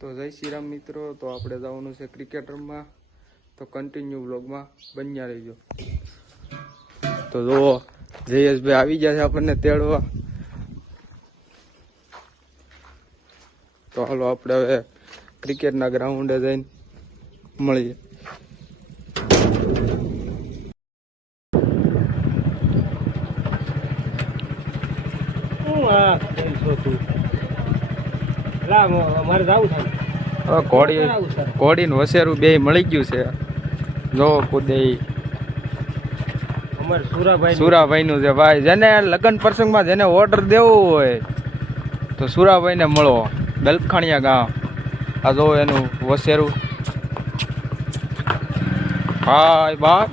તો જય શ્રી રામ મિત્રો, તો આપણે જવાનું છે ક્રિકેટ રમવા, તો કન્ટિન્યુ વ્લોગમાં બન્યા રહીજો। તો જો જયેશભાઈ આવી ગયા છે આપણને તેડવા, તો હાલો આપણે હવે ક્રિકેટના ગ્રાઉન્ડે જઈને મળીએ। કોડી ને વસેરું બે મળી ગયું છે। જો કુદે સુરાભાઈ નું છે ભાઈ, જેને લગ્ન પ્રસંગમાં જેને ઓર્ડર દેવો હોય તો સુરાભાઈ ને મળો, દલખાણિયા ગામ। આ જો એનું વસેરું ભાઈ બાપ,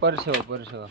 પરસેવો પરસેવો।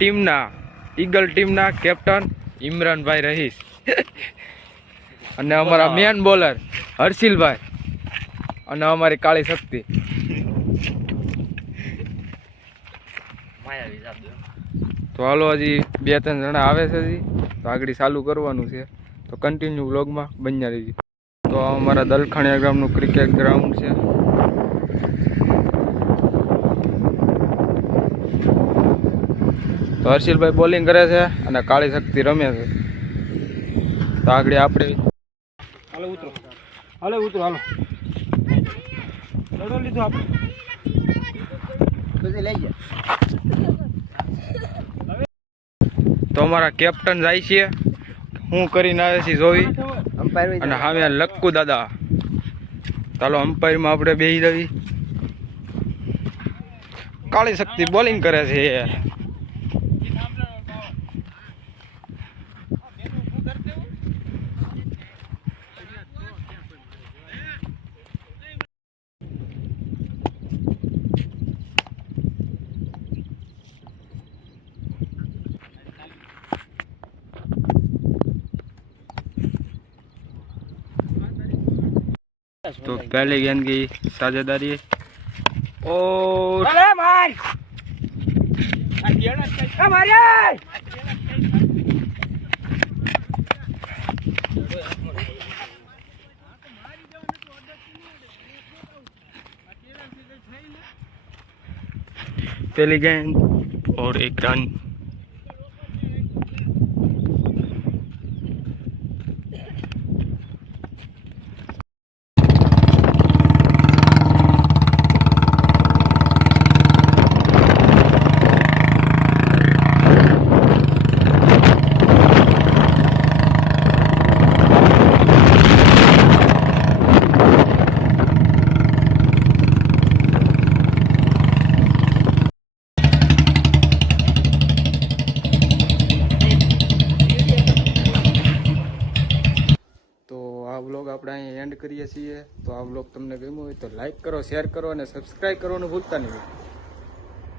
ટીમના ઈગલ ટીમના કેપ્ટન ઇમરાનભાઈ રહીશ અને અમારા મેન બોલર હર્ષિલભાઈ અને અમારી કાળી શક્તિ। તો હાલો હજી 2-3 જણા આવે છે હજી, તો આગળ ચાલુ કરવાનું છે, તો કન્ટિન્યુ વ્લોગમાં બન્યા રહીજો। તો અમારા દલખાણિયા ગામનું ક્રિકેટ ગ્રાઉન્ડ છે। તો હર્ષિલભાઈ બોલિંગ કરે છે અને કાળી શક્તિ રમે છે। તો આગળ આપણે હાલો ઉતરો હાલો લડો લીધો આપણે બધે લઈ જાય। તો અમારા કેપ્ટન જાય છે, હું કરીને આવે છે જોઈ, અને સામે લક્કુ દાદા। ચાલો અમ્પાયરમાં આપણે બેસી જવી। કાળી શક્તિ બોલિંગ કરે છે। तो पहले गेंद की साझेदारी और पहली गेंद और 1 रन। વ્લોગ આપણે અહીં એન્ડ કરીએ છીએ। તો આ વ્લોગ તમને ગમ્યો હોય તો લાઈક કરો, શેર કરો અને સબસ્ક્રાઈબ કરવાનું ભૂલતા નહીં।